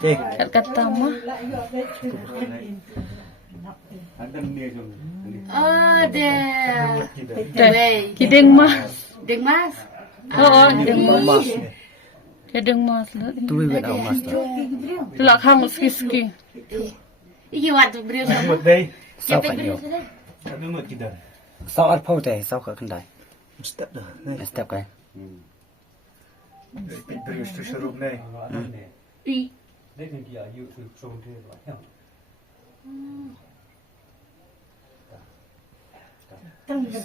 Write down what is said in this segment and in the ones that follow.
Kat kata mah. Oh, Kideng mah. Deng mas. Oh, kideng mas. Kideng mas lah. Tu wet au mas tu. Telak kamu ski. Iki wat beriu sama. Một đây. Sau Cepet kan beriu yo. sudah. Nó một cái đời. Sau at phau te, sau ka kendai. Step dah. Này. Step kai. Bị bự từ showroom này. I. Đấy thì giờ dự từ trông thế rồi nhá.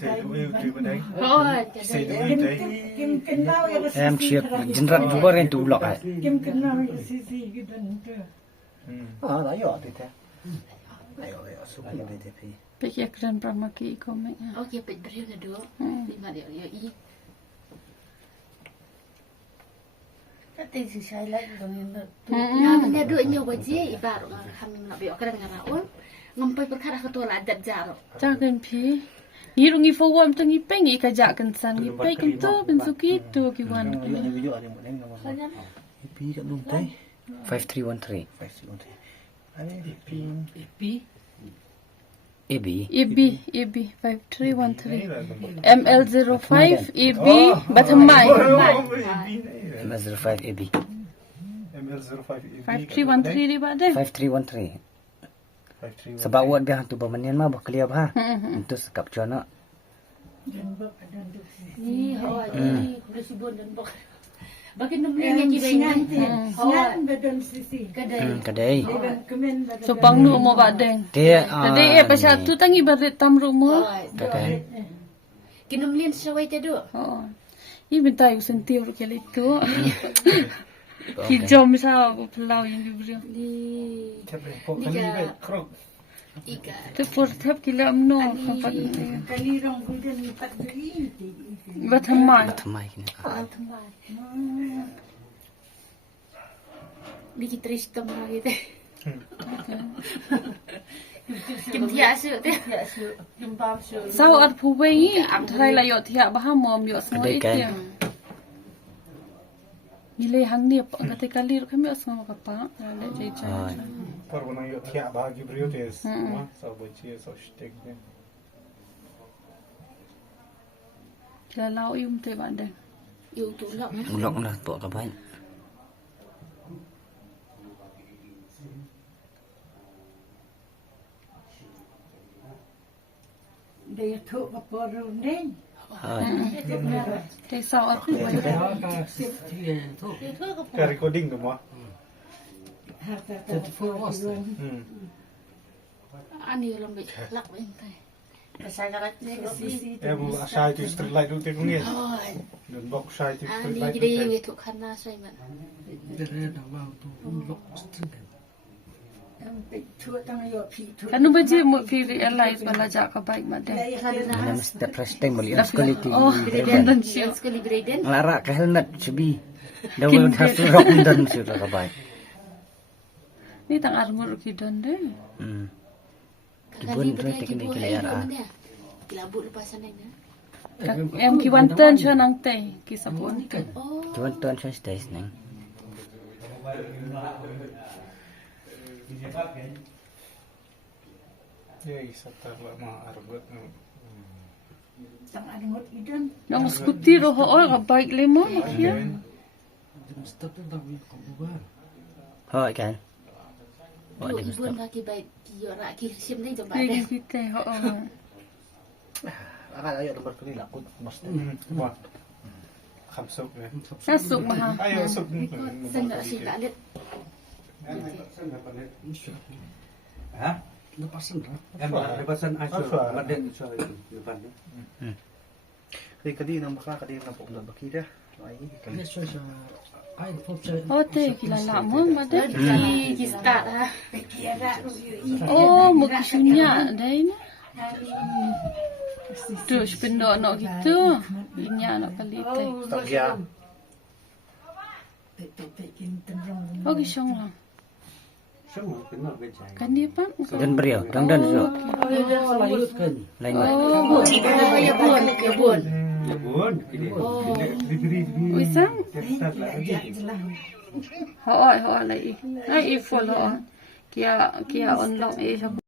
Xe đuôi từ bên đây. Thôi. Xe đuôi đây. Em chiếc jinrat juga ren tu blok ai. Đó nhỏ thì thế. Này rồi, sụp như vậy thì. Pikir keren pramaki komik. Oh, cepet beriu na do. Lima dia yo i. Kati si Shaila dongin na. Nah, mana do nyo baji ibaru kami nak biok keren ngaraul. Ngampai perkara ketua adat jaro. Jangan pi. Ngi fawam tangi pengi kajak kensan ngi pai kento bensuki tu kiwan. Video ada một đánh nó. Pi đã đúng tay. 5313. Phải chịu thế. Anh pi. Pi. AB. EB 5313 ML05 EB Batamai ML05 AB. ML05 5313 di ba deh 5313. Sebab word dia tu bermenian mah clear bah. Itu sekap jono. Ni ho ni bersibun dan bok. Bagi nomor yang kibengan. Sinan bedon sisi. Kedai. Kedai. Kemen so pangnu mo ba deng Dia tadi pasal tu tangi barit tam rumah Kedai. Kinumlin sawai tado. oh ini bentar aku sentir kali tu hijau misal aku pelau yang diberi Ni Thép này, phụ khăn đi vậy. Không. iga. tu for tap kila amno kapat kali rong guden pat dui. Batamai Batamai kini. Ni kita ristam lagi teh. Kim thia su teh. Ya su jumpam su. sau at phuwei thai la yo thia baham mom yo smo Kedai kan. item nilai hang ni kate kalir kami asma kapa le jai jai Par bana yo thia bagi brio tes. Ma sao bachi sao stick ne. kila lau te ba deng Yu tu lok. Ulok dah tok ka baik. Dia tu apa runden. Hai. te sau at phuwei Cái recording đúng không? Harta 24 hours. Ani lom bi lak ben teh. Pasagarat ni sisi. Em sai tu street light tu cũng nghe. Oi. Đừng bọc sai tu street Ani light. jadi ngi tu khana sai man. Dia dah mau tu unlock string. Tu tang yo pi tu. kan nu baji mo fi realize bala ja ka baik ma deng Mana mesti fresh time balik sekali tu. oh dan siu Sekali breden. Larak ke helmet sebi. Double kasu rock dan sudah ka baik. ni tang armor kidon deh Kibun tu teknik kelayar ah. Kilabu lepasan ni. em ki wanten chon ang te ki sapon Oh. Cuman tuan saya stay neng. Ye satar la ma arbet. Tang angot idon. nang skuti ro ho ka baik le mo kia Mesti tu dah kau buat. Hoi kan. Yo ibun kaki baik yo rak ki sim ni jomba ni deh. kita ho Akan ayo tempat kini lakut mesti. Wah. Kham sup ne. masuk mah Ayo sup. Sen nak si tak lihat. Hah? Lepasan dah. Lepasan asyik. Ada asyik depan ni. Thì cái đi nó mà cái đi nó cũng là baki đó. Đấy cái Dia sudah ai pun saya. oh te kila la mo ma deh Ki start ha. Kira ru yo. oh mo kisunya deh ni tu spendo no gitu inya no kali te tao kia. Pe kin tang rong. oh kisong lang Semua kena bencana. kan ni pan Dan beriau, dan su. Lanjut kan. Lain. oh Ya bun, ya bun. Ya pun. Ini. wisang Jelah. Họ lại. Ai full họ. Kia on long